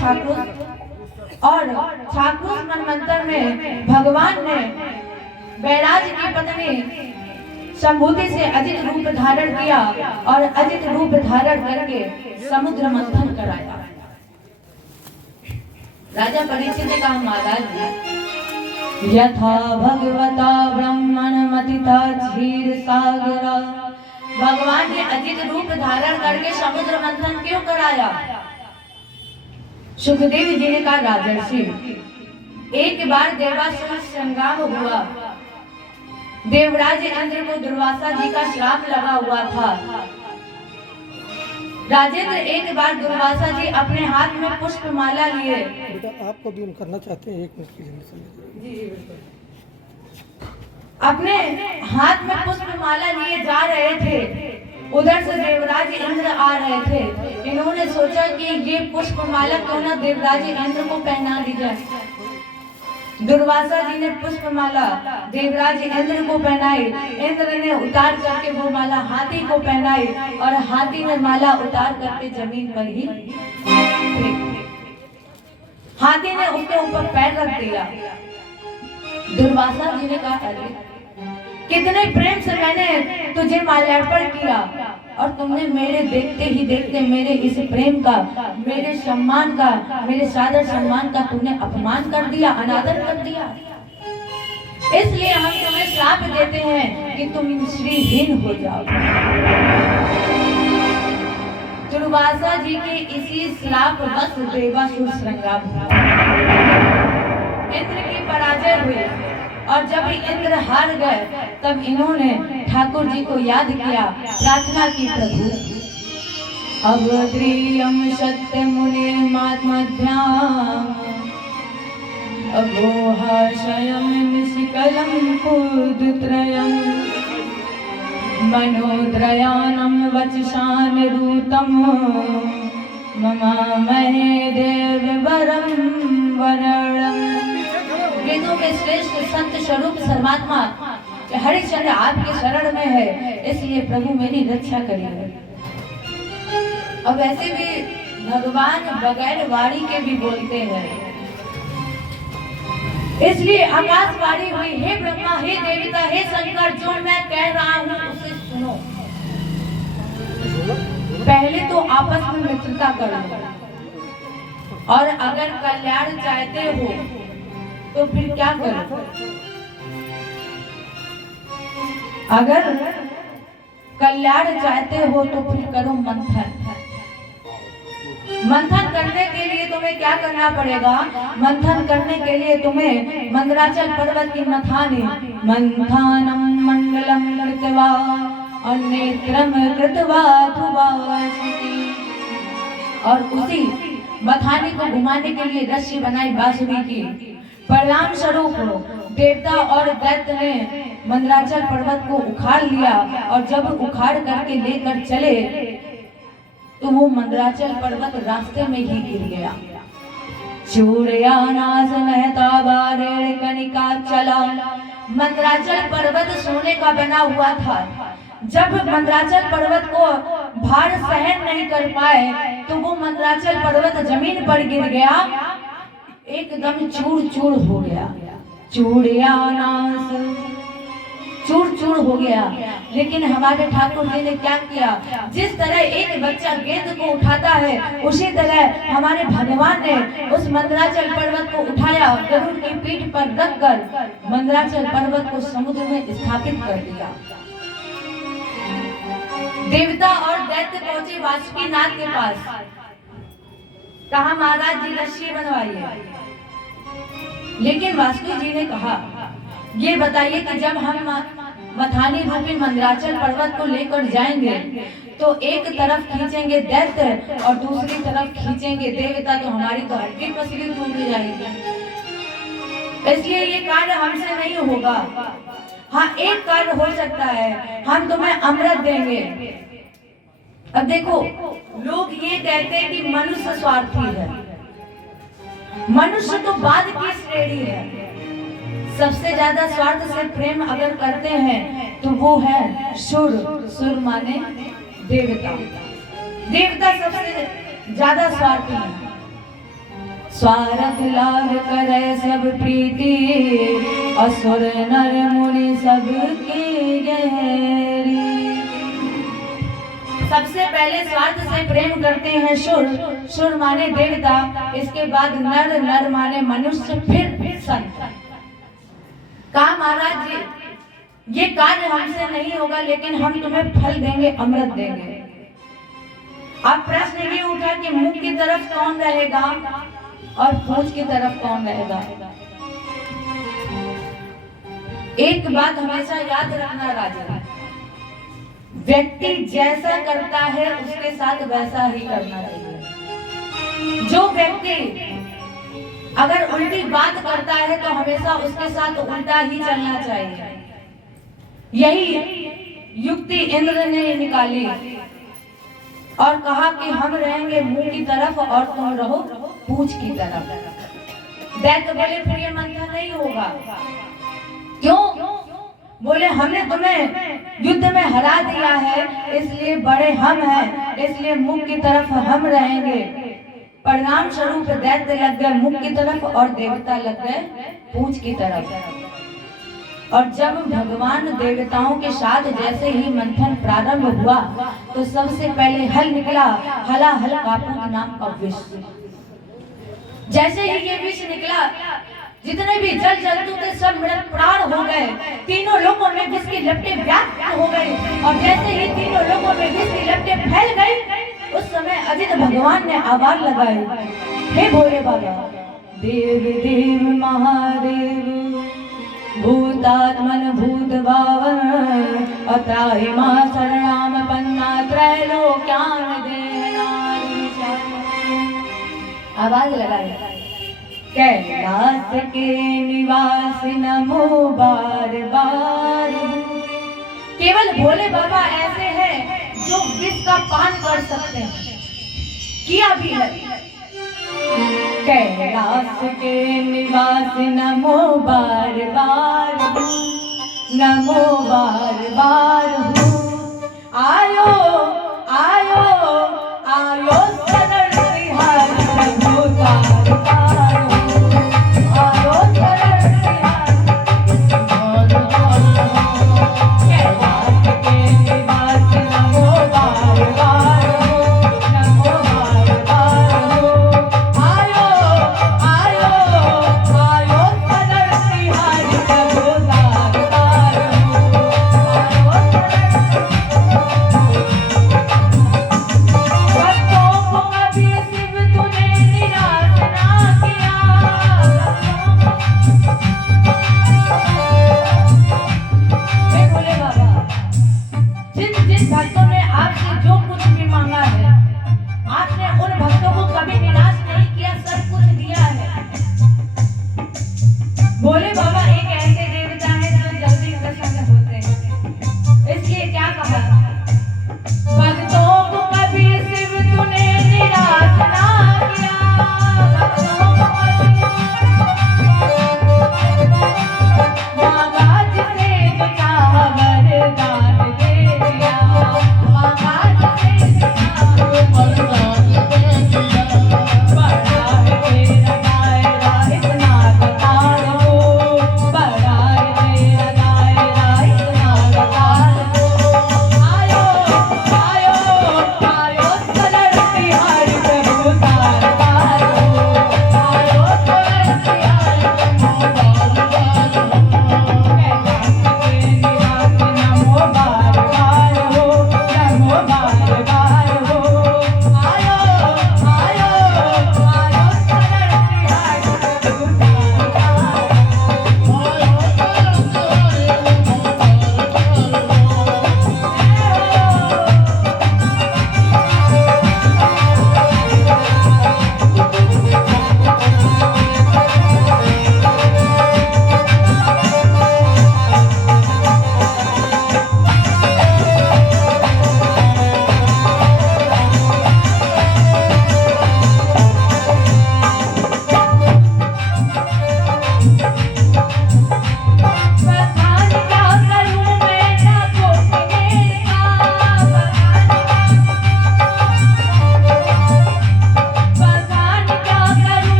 छाक्रुस और छाक्रुस मनमंत्र में भगवान ने बैराज की पत्नी शंभूति से अजित रूप धारण किया और अजित रूप धारण करके समुद्र मंथन कराया। राजा परीक्षित ने कहा, महाराज यथा भगवता ब्रह्मण मतिता क्षीर सागरा, भगवान ने अजित रूप धारण करके समुद्र मंथन क्यों कराया? सुखदेव जी ने कहा, राजर्षि एक बार देवासुर संग्राम हुआ, देवराज इंद्र को दुर्वासा जी का श्राप लगा हुआ था। राजेंद्र एक बार दुर्वासा जी अपने हाथ में पुष्पमाला लिए, बेटा आपको भी हम करना चाहते हैं, 1 मिनट के लिए अपने हाथ में पुष्पमाला लिए जा रहे थे। उधर से देवराज इंद्र आ रहे थे। इन्होंने सोचा कि ये पुष्पमाला क्यों ना देवराज इंद्र को पहना दी जाए। दुर्वासा जी ने पुष्पमाला देवराज इंद्र को पहनाई। इंद्र ने उतार करके वो माला हाथी को पहनाई और हाथी ने माला उतार करके जमीन पर ही हाथी ने उसके ऊपर पैर रख दिया। दुर्वासा जी ने कहा, अरे कितने प्रेम से मैंने तुझे माल्यार्पण किया और तुमने मेरे देखते ही देखते मेरे इस प्रेम का, मेरे सम्मान का, मेरे सादर सम्मान का तुमने अपमान कर दिया, अनादर कर दिया। इसलिए हम तुम्हें श्राप देते हैं कि तुम श्रीहीन हो जाओ। दुर्वासा जी के इसी श्राप बस देवासुर संग्राम इंद्र की पराजय हुई और जब इंद्र हार गए तब इन्होंने ठाकुर जी को याद किया, प्रार्थना की, प्रभु अवद्रियम सत्य मुनि मात्मध्याम अगोहाशयम निशिकलम कुदत्रयम मनोद्रयानम वचशान रूतम मम महे देव वरम वरणम। वेदों के श्रेष्ठ संत स्वरूप सर्वात्मा हरिश्चंद्र आपके शरण में है, इसलिए प्रभु मेरी रक्षा करिए। और वैसे भी भगवान बगैर वाणी के भी बोलते हैं, इसलिए आकाशवाणी हुई, हे ब्रह्मा, हे देवता, हे शंकर, जो मैं कह रहा हूँ उसे सुनो। पहले तो आपस में मित्रता करो और अगर कल्याण चाहते हो तो फिर क्या करो? अगर कल्याण चाहते हो तो फिर करो मंथन। मंथन करने के लिए तुम्हें क्या करना पड़ेगा? मंथन करने के लिए तुम्हें मंदराचल पर्वत की मथानी मंथानम मंडलम कृत्वा अन्नेत्रम कृत्वा धुवासि, और उसी मथानी को घुमाने के लिए रस्सी बनाई बांसुरी की। परिणाम स्वरूप देवता और दैत्य ने मंदराचल पर्वत को उखाड़ लिया और जब उखाड़ करके लेकर चले तो वो मंदराचल पर्वत रास्ते में ही गिर गया। चूड़यानास नहता बारेण कनिका चला। मंदराचल पर्वत सोने का बना हुआ था। जब मंदराचल पर्वत को भार सहन नहीं कर पाए तो वो मंदराचल पर्वत जमीन पर गिर गया, एकदम चूर चूर हो गया। चूड़यानास चूर चूर हो गया। लेकिन हमारे ठाकुर जी ने क्या किया? जिस तरह एक बच्चा गेंद को उठाता है उसी तरह हमारे भगवान ने उस मंदराचल पर्वत को उठाया, गरुड़ की पीठ पर रखकर मंदराचल पर्वत को समुद्र में स्थापित कर दिया। देवता और दैत्य पहुंचे वासुकीनाथ के पास, कहा महाराज जी रस्सी बनवाइए। लेकिन वासुकी जी ने कहा, ये बताइए कि जब हम मथानी रूपी मंदराचल पर्वत को लेकर जाएंगे तो एक तरफ खींचेंगे दैत्य और दूसरी तरफ खींचेंगे देवता, तो हमारी तो हड्डी पसली टूट जाएगी, इसलिए ये कार्य हमसे नहीं होगा। हाँ, एक कार्य हो सकता है, हम तुम्हें अमृत देंगे। अब देखो, लोग ये कहते हैं कि मनुष्य स्वार्थी है। मनुष्य तो बाद की श्रेणी है। सबसे ज्यादा स्वार्थ से प्रेम अगर करते हैं तो वो है सुर। सुर माने देवता। देवता सबसे ज्यादा स्वार्थी है। स्वार्थ लाभ करे सब प्रीति, असुर नर मुनि सबकी गहरी। सबसे पहले स्वार्थ से प्रेम करते हैं सुर, सुर माने देवता, इसके बाद नर, नर माने मनुष्य, फिर संत। कहा महाराज जी ये कार्य हमसे नहीं होगा, लेकिन हम तुम्हें फल देंगे, अमृत देंगे। अब प्रश्न ये उठा कि मुख की तरफ कौन रहेगा और पूंछ की तरफ कौन रहेगा। एक बात हमेशा याद रखना राजा, व्यक्ति जैसा करता है उसके साथ वैसा ही करना चाहिए। जो व्यक्ति अगर उल्टी बात करता है तो हमेशा उसके साथ उल्टा ही चलना चाहिए। यही युक्ति इंद्र ने निकाली और कहा कि हम रहेंगे मुंह की तरफ और तुम रहो पूंछ की तरफ। दैत्य बोले फिर ये मंथन नहीं होगा। क्यों? बोले हमने तुम्हें युद्ध में हरा दिया है, इसलिए बड़े हम हैं, इसलिए मुख की तरफ हम रहेंगे। परिणाम स्वरूप दैत्य लग गए मुख की तरफ और देवता लग गए पूंछ की तरफ। और जब भगवान देवताओं के साथ जैसे ही मंथन प्रारंभ हुआ तो सबसे पहले हल निकला, हलाहल कापूत नाम का विष। जैसे ही ये विष निकला, जितने भी जल जंतु थे सब मृत प्राण हो गए। तीनों लोगों में विष की लपटें व्याप्त हो गई और जैसे ही तीनों लोगों में विष की लपटें फैल गई, उस समय अजित भगवान ने आवाज लगाई, हे भोले बाबा, देव देव महादेव, भूतात्मन भूत भावन, अत्राहि मां शरणाम पन्ना त्रैलोक्याम देनाधीश। आवाज लगाई, कैलाश के निवास नमो बार बार। केवल भोले बाबा ऐसे हैं जो विष का पान कर सकते हैं, किया भी है। कैलाश के निवास नमो बार बार, नमो बार बार। आयो आयो आयो शरण तिहारी नमो बार बार। आयो शरण तिहारी कैलाश के निवास नमो बार बार, नमो बार बार। आयो आयो आयो शरण तिहारी नमो बार बार। आयो शरण भक्तों को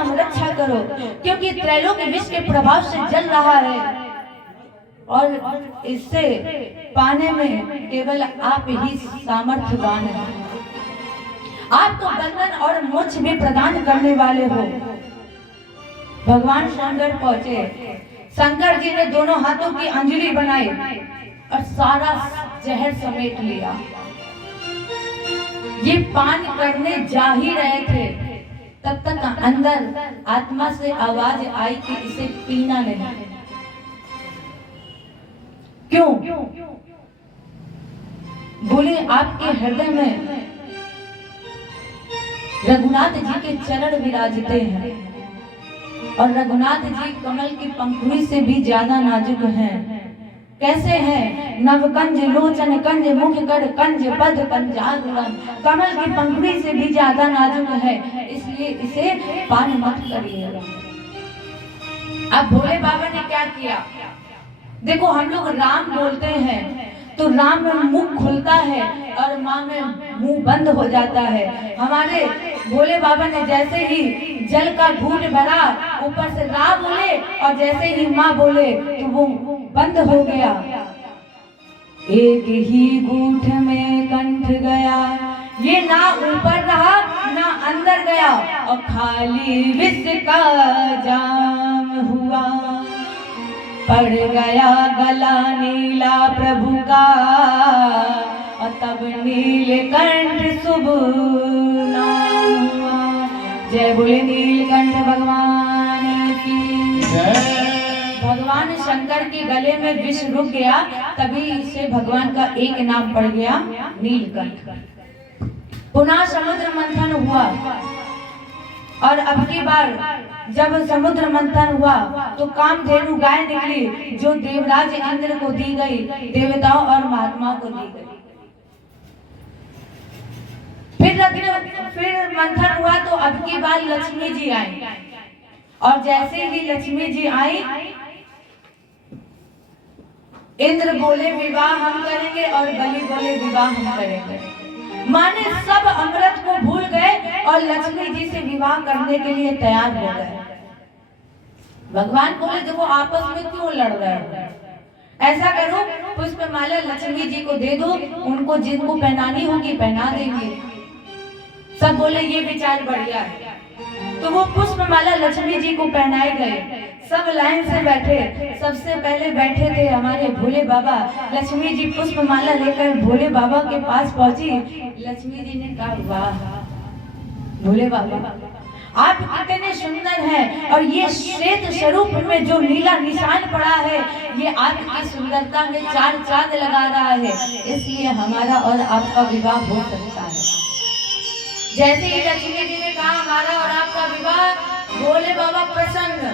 राम रक्षा करो, क्योंकि त्रैलोक विष के प्रभाव से जल रहा है और इससे पाने में केवल आप ही सामर्थ्यवान हैं। आप तो बंधन और मोक्ष भी प्रदान करने वाले हो। भगवान शंकर पहुंचे। शंकर जी ने दोनों हाथों की अंजलि बनाई और सारा जहर समेट लिया। ये पान करने जा ही रहे थे, तब तक अंदर आत्मा से आवाज आई कि इसे पीना नहीं। क्यों? बोले आपके हृदय में रघुनाथ जी के चरण विराजते हैं और रघुनाथ जी कमल की पंखुड़ी से भी ज्यादा नाजुक हैं। कैसे हैं? नवकंज लोचन कंज मुख कर कंज पद कंजारुरम, कमल की पंखुड़ी से भी ज्यादा नाजुक है, इसलिए इसे पान मत करिएगा। अब भोले बाबा ने क्या किया? देखो, हम लोग राम बोलते हैं तो राम में मुख खुलता है और माँ में मुंह बंद हो जाता है। हमारे भोले बाबा ने जैसे ही जल का घूंट भरा, ऊपर से रा बोले और जैसे ही माँ बोले तो वो बंद हो गया। एक ही घूंट में कंठ गया, ये ना ऊपर रहा ना अंदर गया और खाली विष का जाम हुआ। पड़ गया गला नीला प्रभु का और तब नीलकंठ शुभ नाम हुआ। जय बोले नीलकंठ भगवान की जय। भगवान शंकर के गले में विष रुक गया, तभी से भगवान का एक नाम पड़ गया, नीलकंठ। पुनः समुद्र मंथन हुआ और अब की बार जब समुद्र मंथन हुआ तो कामधेनु गाय निकली, जो देवराज इंद्र को दी गई, देवताओं और महात्माओं को दी गई। फिर मंथन हुआ तो अब की बार लक्ष्मी जी आई और जैसे ही लक्ष्मी जी आई, इंद्र बोले विवाह हम करेंगे और बलि बोले विवाह हम करेंगे। माने सब अमृत को भूल गए और लक्ष्मी जी से विवाह करने के लिए तैयार हो गए। भगवान बोले देखो, आपस में क्यों लड़ रहे हो? ऐसा करो, पुष्पमाला लक्ष्मी जी को दे दो, उनको जिनको पहनानी होगी पहना देंगे। सब बोले ये विचार बढ़िया है, तो वो पुष्पमाला लक्ष्मी जी को पहनाए गए। सब लाइन से बैठे, सबसे पहले बैठे थे हमारे भोले बाबा। लक्ष्मी जी पुष्पमाला लेकर भोले बाबा के पास पहुंची। लक्ष्मी जी ने कहा वाह भोले बाबा, आप कितने सुंदर हैं और ये श्वेत स्वरूप में जो नीला निशान पड़ा है, ये आपकी सुंदरता में चार चांद लगा रहा है, इसलिए हमारा और आपका विवाह हो सकता है। जैसे ही लक्ष्मी जी ने कहा हमारा और आपका विवाह, भोले बाबा प्रसन्न।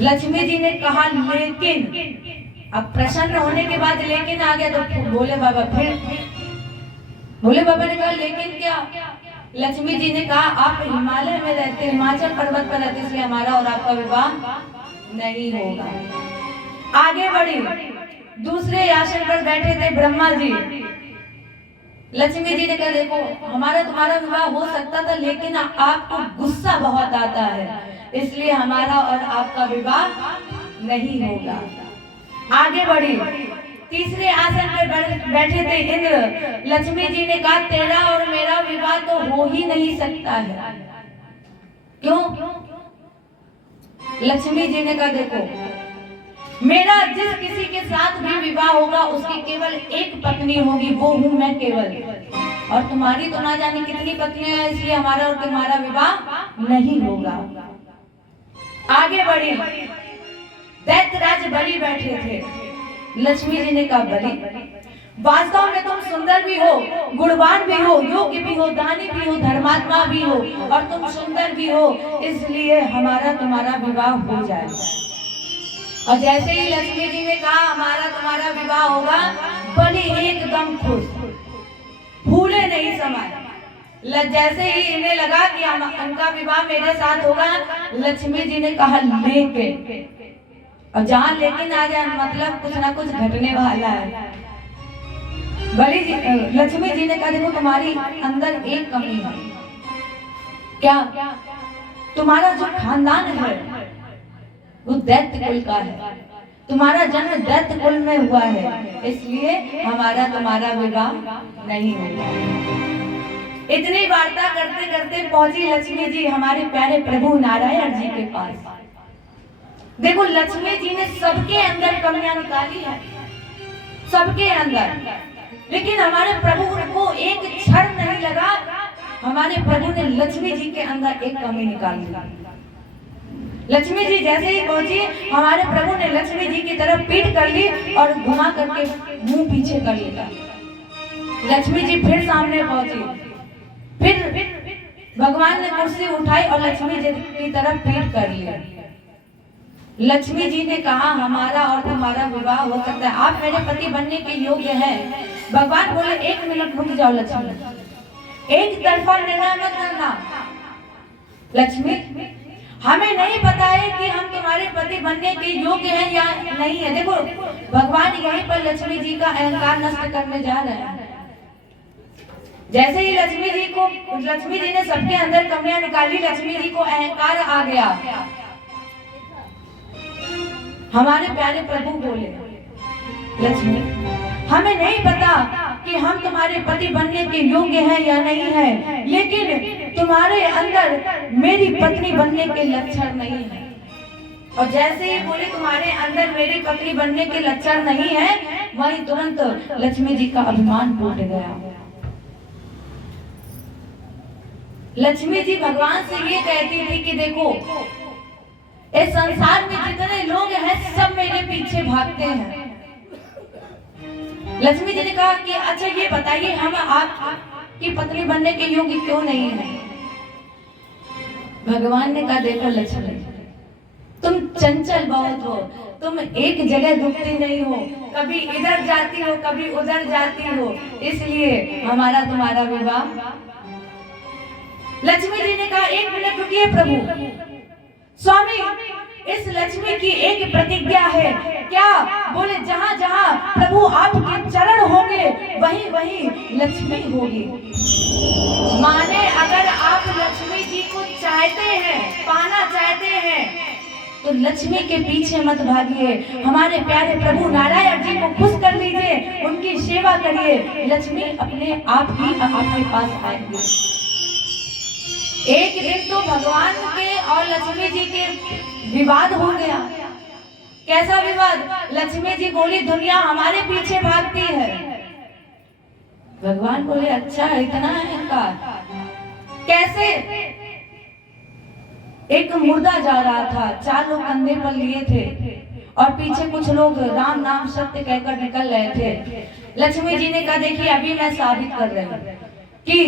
लक्ष्मी जी ने कहा लेकिन, अब प्रसन्न होने के बाद लेकिन आ गया तो भोले बाबा ने कहा लेकिन क्या? लक्ष्मी जी ने कहा आप हिमालय में रहते, हिमाचल पर्वत पर रहते, इसलिए हमारा और आपका विवाह नहीं होगा। आगे बढ़ी, दूसरे आसन पर बैठे थे ब्रह्मा जी। लक्ष्मी जी ने कहा देखो, हमारा तुम्हारा विवाह हो सकता था, लेकिन आपको गुस्सा बहुत आता है, इसलिए हमारा और आपका विवाह नहीं होगा। आगे बढ़ी, तीसरे आसन पर बैठे थे इंद्र। लक्ष्मी जी ने कहा तेरा और मेरा विवाह तो हो ही नहीं सकता है। क्यों? लक्ष्मी जी ने कहा देखो, मेरा जिस किसी के साथ भी विवाह होगा उसकी केवल एक पत्नी होगी, वो हूं मैं केवल, और तुम्हारी तो ना जाने कितनी पत्नियां हैं, इसलिए हमारा और तुम्हारा विवाह नहीं होगा। आगे बढ़ी, दैत्यराज बलि बैठे थे। लक्ष्मी जी ने कहा बलि, वास्तव में तुम सुंदर भी हो, गुणवान भी हो, योग्य भी हो, दानी भी हो, धर्मात्मा भी हो और तुम सुंदर भी हो, इसलिए हमारा तुम्हारा विवाह हो जाए। और जैसे ही लक्ष्मी जी ने कहा हमारा तुम्हारा विवाह होगा, बलि एकदम खुश, फूले नहीं समाये। जैसे ही इन्हें लगा कि उनका विवाह मेरे साथ होगा, लक्ष्मी जी ने कहा लेके, और जहाँ लेकिन आ जाए मतलब कुछ ना कुछ घटने वाला है। बलि जी, लक्ष्मी जी ने कहा देखो तुम्हारी अंदर एक कमी है, क्या तुम्हारा जो खानदान है वो दैत्य कुल का है, तुम्हारा जन्म दैत्य कुल में हुआ है, इसलिए हमारा तुम्हारा विवाह नहीं होगा। इतनी वार्ता करते करते पहुंची लक्ष्मी जी हमारे प्यारे प्रभु नारायण जी के पास। देखो लक्ष्मी जी ने सबके अंदर कमियां निकाली है, सबके अंदर, लेकिन हमारे प्रभु को एक क्षण नहीं लगा, हमारे प्रभु ने लक्ष्मी जी के अंदर एक कमी निकाल दी। लक्ष्मी जी जैसे ही पहुंची, हमारे प्रभु ने लक्ष्मी जी की तरफ पीठ कर ली और घुमा करके मुंह पीछे कर लिया। लक्ष्मी जी फिर सामने पहुंची, फिर भगवान ने कुर्सी उठाई और लक्ष्मी जी की तरफ पीठ कर लिया। लक्ष्मी जी ने कहा हमारा और तुम्हारा विवाह हो सकता है, आप मेरे पति बनने के योग्य हैं। भगवान बोले एक मिनट रुक जाओ लक्ष्मी, एक तरफा निर्णय मत करना। लक्ष्मी हमें नहीं पता है कि हम तुम्हारे पति बनने के योग्य हैं या नहीं है। देखो भगवान यहीं पर लक्ष्मी जी का अहंकार नष्ट करने जा रहे हैं। जैसे ही लक्ष्मी जी ने सबके अंदर कमियां निकाली, लक्ष्मी जी को अहंकार आ गया। हमारे प्यारे प्रभु बोले लक्ष्मी हमें नहीं पता कि हम तुम्हारे पति बनने के योग्य हैं या नहीं है, लेकिन तुम्हारे अंदर मेरी पत्नी बनने के लक्षण नहीं है। और जैसे ही बोले तुम्हारे अंदर मेरी पत्नी बनने के लक्षण नहीं है, वहीं तुरंत लक्ष्मी जी का अभिमान टूट गया। लक्ष्मी जी भगवान से ये कहती थी कि देखो इस संसार में जितने लोग हैं सब मेरे पीछे भागते हैं। लक्ष्मी जी ने कहा कि अच्छा ये बताइए हम आपकी पत्नी बनने के योग्य क्यों नहीं है। भगवान ने कहा देखो लक्ष्मी तुम चंचल बहुत हो, तुम एक जगह रुकती नहीं हो, कभी इधर जाती हो कभी उधर जाती हो, इसलिए हमारा तुम्हारा विवाह। लक्ष्मी जी ने कहा एक मिनट रुकिए प्रभु, स्वामी इस लक्ष्मी की एक प्रतिज्ञा है। क्या? बोले जहाँ जहाँ प्रभु आपके चरण होंगे वहीं वहीं लक्ष्मी होगी। माने अगर आप लक्ष्मी जी को चाहते हैं, पाना चाहते हैं, तो लक्ष्मी के पीछे मत भागिए, हमारे प्यारे प्रभु नारायण जी को खुश कर लीजिए, उनकी सेवा करिए, लक्ष्मी अपने आप ही आपके पास आएंगे। एक दिन तो भगवान के और लक्ष्मी जी के विवाद हो गया। कैसा विवाद? लक्ष्मी जी बोली दुनिया हमारे पीछे भागती है। भगवान बोले अच्छा इतना है इनका। कैसे? एक मुर्दा जा रहा था, 4 लोग कंधे पर लिए थे और पीछे कुछ लोग राम नाम सत्य कहकर निकल रहे थे। लक्ष्मी जी ने कहा देखिए अभी मैं साबित कर रही हूँ कि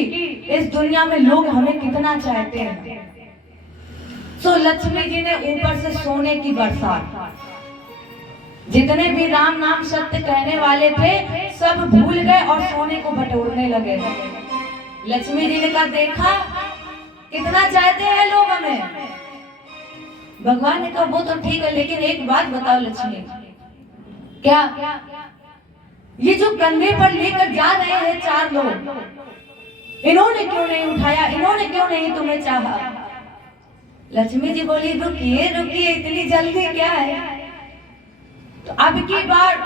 इस दुनिया में लोग हमें कितना चाहते हैं। तो लक्ष्मी जी ने ऊपर से सोने की बरसात, जितने भी राम नाम सत्य कहने वाले थे सब भूल गए और सोने को बटोरने लगे। लक्ष्मी जी ने कहा देखा कितना चाहते हैं लोग हमें। भगवान ने कहा वो तो ठीक है, लेकिन एक बात बताओ लक्ष्मी, क्या ये जो कंधे पर लेकर जा रहे हैं 4 लोग, इन्होंने क्यों नहीं उठाया, इन्होंने क्यों नहीं तुम्हें चाहा? लक्ष्मी जी बोली रुकिए रुकिए इतनी जल्दी क्या है। तो अब की बार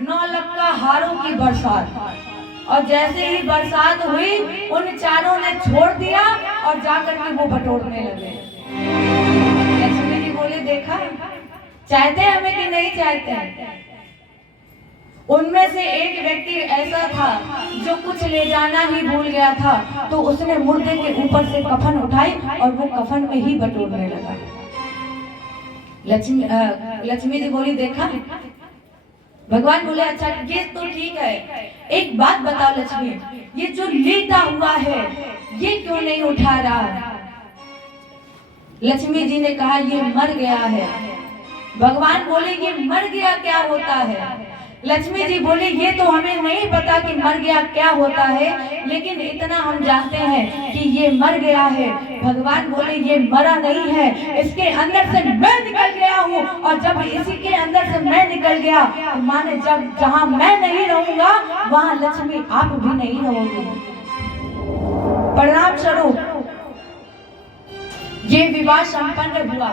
9 लाख का हारों की बरसात, और जैसे ही बरसात हुई उन 4 ने छोड़ दिया और जाकर के वो बटोरने लगे। लक्ष्मी जी बोले देखा चाहते हैं हमें कि नहीं चाहते हैं। उनमें से एक व्यक्ति ऐसा था जो कुछ ले जाना ही भूल गया था, तो उसने मुर्दे के ऊपर से कफन उठाई और वो कफन में ही बटोरने लगा। लक्ष्मी जी बोली देखा। भगवान बोले अच्छा ये तो ठीक है, एक बात बताओ लक्ष्मी, ये जो लेटा हुआ है ये क्यों नहीं उठा रहा? लक्ष्मी जी ने कहा ये मर गया है। भगवान बोले ये मर गया क्या होता है? लक्ष्मी जी बोले ये तो हमें नहीं पता कि मर गया क्या होता है, लेकिन इतना हम जानते हैं कि ये मर गया है। भगवान बोले ये मरा नहीं है, इसके अंदर से मैं निकल गया हूँ, और जब इसी के अंदर से मैं निकल गया तो माने जब जहाँ मैं नहीं रहूंगा वहाँ लक्ष्मी आप भी नहीं रहोगे। प्रणाम स्वरूप ये विवाह संपन्न हुआ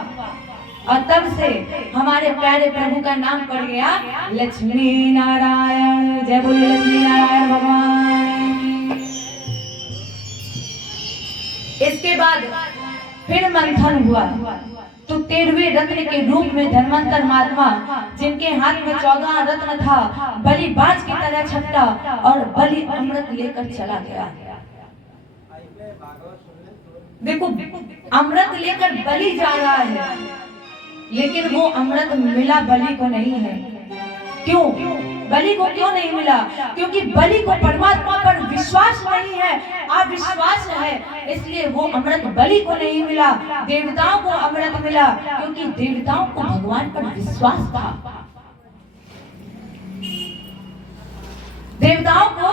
और तब से हमारे प्यारे प्रभु का नाम पड़ गया लक्ष्मी नारायण। जय बोलिए लक्ष्मी नारायण भगवान की। इसके बाद फिर मंथन हुआ तो 13वें रत्न के रूप में धन्वंतर महात्मा, जिनके हाथ में 14 रत्न था, बलि बाज की तरह छपटा और बलि अमृत लेकर चला गया। देखो अमृत लेकर बलि जा रहा है, लेकिन वो अमृत मिला बलि को नहीं है। क्यों? बलि को क्यों नहीं मिला? क्योंकि बलि को परमात्मा पर विश्वास नहीं है, अविश्वास है, इसलिए वो अमृत बलि को नहीं मिला। देवताओं को अमृत मिला, क्योंकि देवताओं को भगवान पर विश्वास था। देवताओं को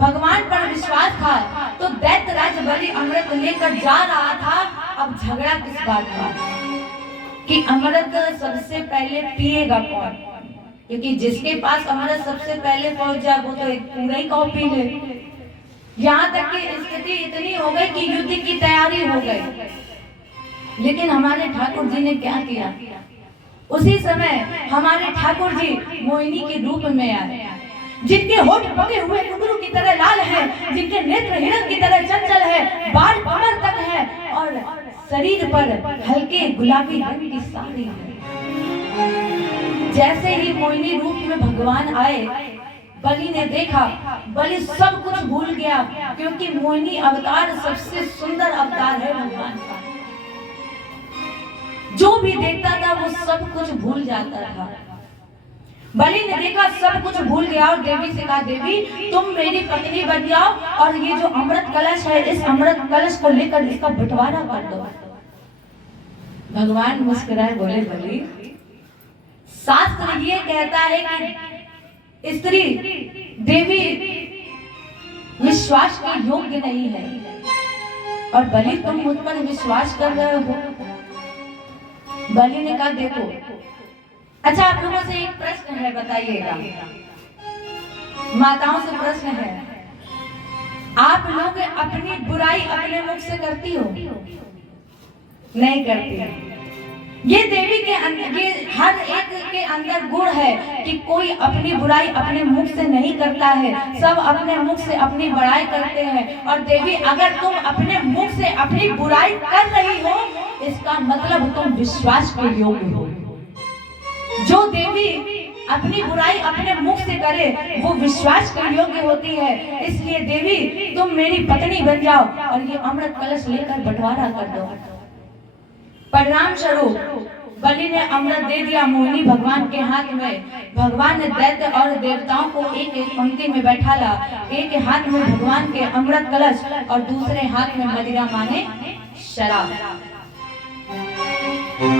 भगवान पर विश्वास था, तो दैत्यराज बलि अमृत लेकर जा रहा था। अब झगड़ा किस बात का कि अमृत सबसे पहले पिएगा कौन? क्योंकि जिसके पास अमृत सबसे पहले पहुंच जाए वो तो एक पूरा ही कॉपी ले। यहाँ तक कि स्थिति इतनी हो गई कि युद्ध की तैयारी हो गई। लेकिन हमारे ठाकुर जी ने क्या किया? उसी समय हमारे ठाकुर जी मोहिनी के रूप में आए, जिनके होठ पके हुए घुंघरू की तरह लाल है, जिनके नेत्र हिरण की तरह चंचल है, बाल कमर तक है और शरीर पर हल्के गुलाबी रंग की साड़ी है। जैसे ही मोहिनी रूप में भगवान आए, बलि ने देखा, बलि सब कुछ भूल गया, क्योंकि मोहिनी अवतार सबसे सुंदर अवतार है भगवान का। जो भी देखता था वो सब कुछ भूल जाता था। बलि ने देखा, सब कुछ भूल गया और देवी से कहा, देवी तुम मेरी पत्नी बन जाओ और ये जो अमृत कलश है, इस अमृत कलश को लेकर इसका बंटवारा कर दो। भगवान मुस्कुराए, बोले बलि, शास्त्र ये कहता है कि स्त्री देवी विश्वास के योग्य नहीं है, और बलि तुम मुझ पर विश्वास कर रहे हो। बलि ने कहा, देखो, अच्छा आप लोगों से एक प्रश्न है, बताइएगा, माताओं से प्रश्न है, आप लोग अपनी बुराई अपने मुख से करती हो? नहीं करती। ये देवी के अंदर, ये हर एक के अंदर गुण है कि कोई अपनी बुराई अपने मुख से नहीं करता है, सब अपने मुख से अपनी बड़ाई करते हैं। और देवी, अगर तुम अपने मुख से अपनी बुराई कर रही हो, इसका मतलब तुम विश्वास के योग्य हो। जो देवी अपनी बुराई अपने मुख से करे वो विश्वास के योग्य होती है। इसलिए देवी तुम मेरी पत्नी बन जाओ और ये अमृत कलश लेकर बंटवारा कर दो। परिणाम स्वरूप बलि ने अमृत दे दिया मोहिनी भगवान के हाथ में। भगवान ने दैत्य और देवताओं को एक एक पंक्ति में बैठाला। एक हाथ में भगवान के अमृत कलश और दूसरे हाथ में मदिरा माने शराब।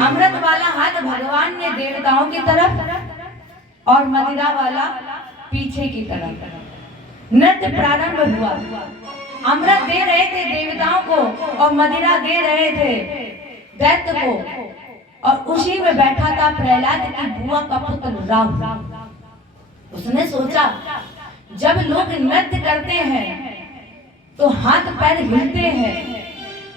अमृत वाला हाथ भगवान ने देवताओं की तरफ और मदिरा वाला पीछे की तरफ। नृत्य प्रारंभ हुआ। अमृत दे रहे थे देवताओं को और मदिरा दे रहे थे दैत्य को, और उसी में बैठा था प्रहलाद की बुआ का पुत्र राहु। उसने सोचा, जब लोग नृत्य करते हैं तो हाथ पैर हिलते हैं,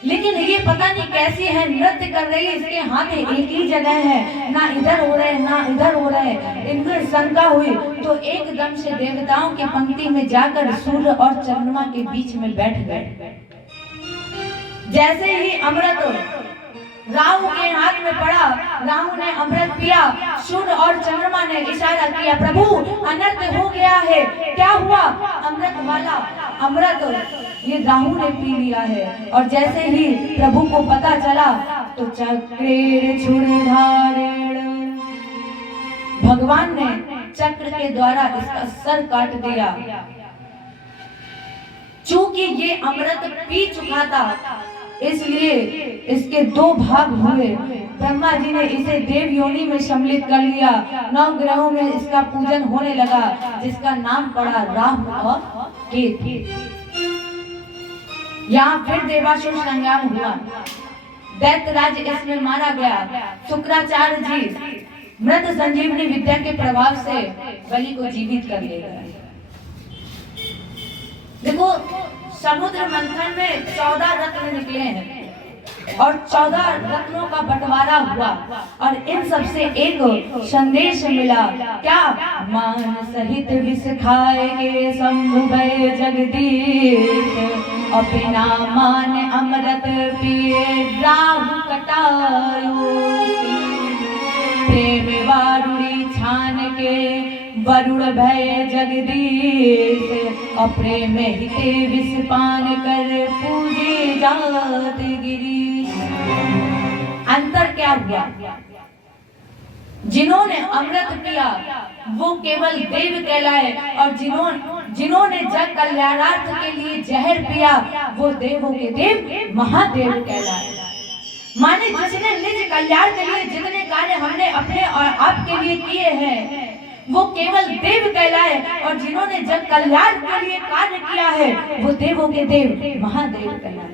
लेकिन ये पता नहीं कैसी है, नृत्य कर रही है, इसके हाथ एक ही जगह है, ना इधर हो रहे ना इधर हो रहे। इनमें शंका हुई तो एकदम से देवताओं की पंक्ति में जाकर सूर्य और चंद्रमा के बीच में बैठ गए। जैसे ही अमृत राहु के हाथ में पड़ा, राहु ने अमृत पिया, सूर्य और चंद्रमा ने इशारा किया, प्रभु अनर्थ हो गया है। क्या हुआ? अमृत वाला अमृत ये राहु ने पी लिया है। और जैसे ही प्रभु को पता चला तो चक्रेण छुरधारेण, भगवान ने चक्र के द्वारा इसका सर काट दिया। चूंकि ये अमृत पी चुका था, इसलिए इसके दो भाग हुए। ब्रह्मा जी ने इसे देव योनि में सम्मिलित कर लिया। 9 ग्रहों में इसका पूजन होने लगा, जिसका नाम पड़ा राहु और केतु। यहाँ फिर देवासुर संग्राम हुआ। दैत्यराज इसमें मारा गया। शुक्राचार्य जी मृत संजीवनी विद्या के प्रभाव से बलि को जीवित कर ले गए। देखो, समुद्र मंथन में 14 रत्न निकले हैं। और 14 रत्नों का बंटवारा हुआ और इन सब से एक संदेश मिला, क्या? मान सहित विष खाएंगे शंभु भय जगदीश, अपना मान अमृत पिए राहु कटायु, प्रेम वारुणी छान के वरुण भय जगदीश, अप्रेम हिते विष पान कर पूजे जात गिरीश। अंतर क्या हुआ? जिन्होंने अमृत पिया वो केवल देव कहलाए और जिन्होंने जग कल्याणार्थ के लिए जहर पिया वो देवों के देव महादेव कहलाए। माने जिसने निज कल्याण के लिए जितने कार्य हमने अपने और आपके लिए किए हैं वो केवल देव कहलाए और जिन्होंने जग कल्याण के लिए कार्य किया है वो देवों के देव महादेव कहलाए।